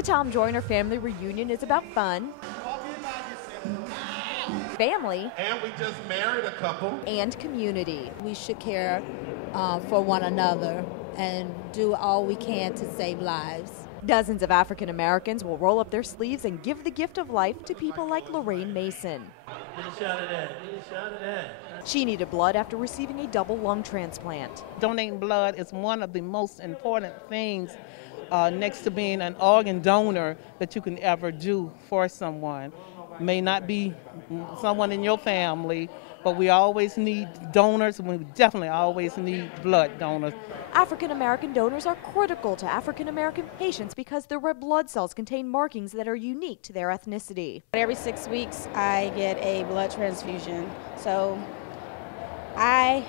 The Tom Joyner family reunion is about fun, family, and we just married a couple, and community. We should care for one another and do all we can to save lives. Dozens of African Americans will roll up their sleeves and give the gift of life to people like Lorraine Mason. Get a shot of that. Get a shot of that. She needed blood after receiving a double lung transplant. Donating blood is one of the most important things next to being an organ donor that you can ever do for someone. May not be someone in your family, but we always need donors, and we definitely always need blood donors. African American donors are critical to African American patients because their red blood cells contain markings that are unique to their ethnicity. Every 6 weeks I get a blood transfusion. So I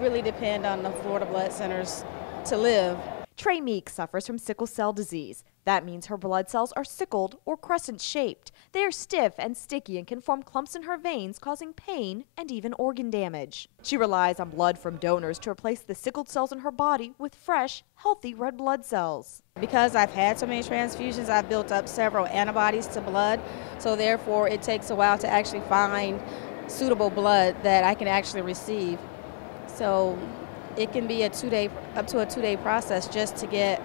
really depend on the Florida blood centers to live. Trey Meek suffers from sickle cell disease. That means her blood cells are sickled or crescent-shaped. They are stiff and sticky and can form clumps in her veins, causing pain and even organ damage. She relies on blood from donors to replace the sickled cells in her body with fresh, healthy red blood cells. Because I've had so many transfusions, I've built up several antibodies to blood, so therefore it takes a while to actually find suitable blood that I can actually receive. So it can be up to a two-day process just to get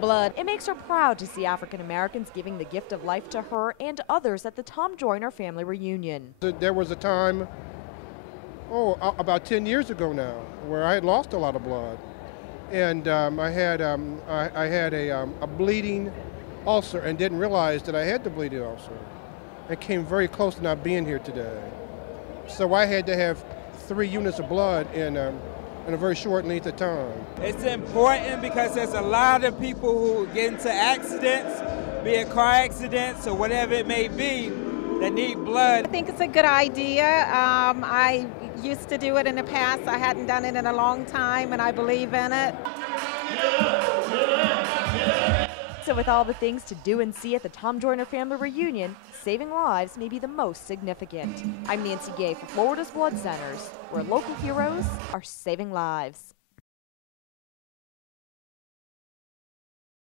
blood. It makes her proud to see African Americans giving the gift of life to her and others at the Tom Joyner family reunion. There was a time, about 10 years ago now, where I had lost a lot of blood, and I had a bleeding ulcer and didn't realize that I had the bleeding ulcer. It came very close to not being here today. So I had to have 3 units of blood in a very short length of time. It's important because there's a lot of people who get into accidents, be it car accidents or whatever it may be, that need blood. I think it's a good idea. I used to do it in the past. I hadn't done it in a long time, and I believe in it. So with all the things to do and see at the Tom Joyner family reunion, saving lives may be the most significant. I'm Nancy Gay for Florida's Blood Centers, where local heroes are saving lives.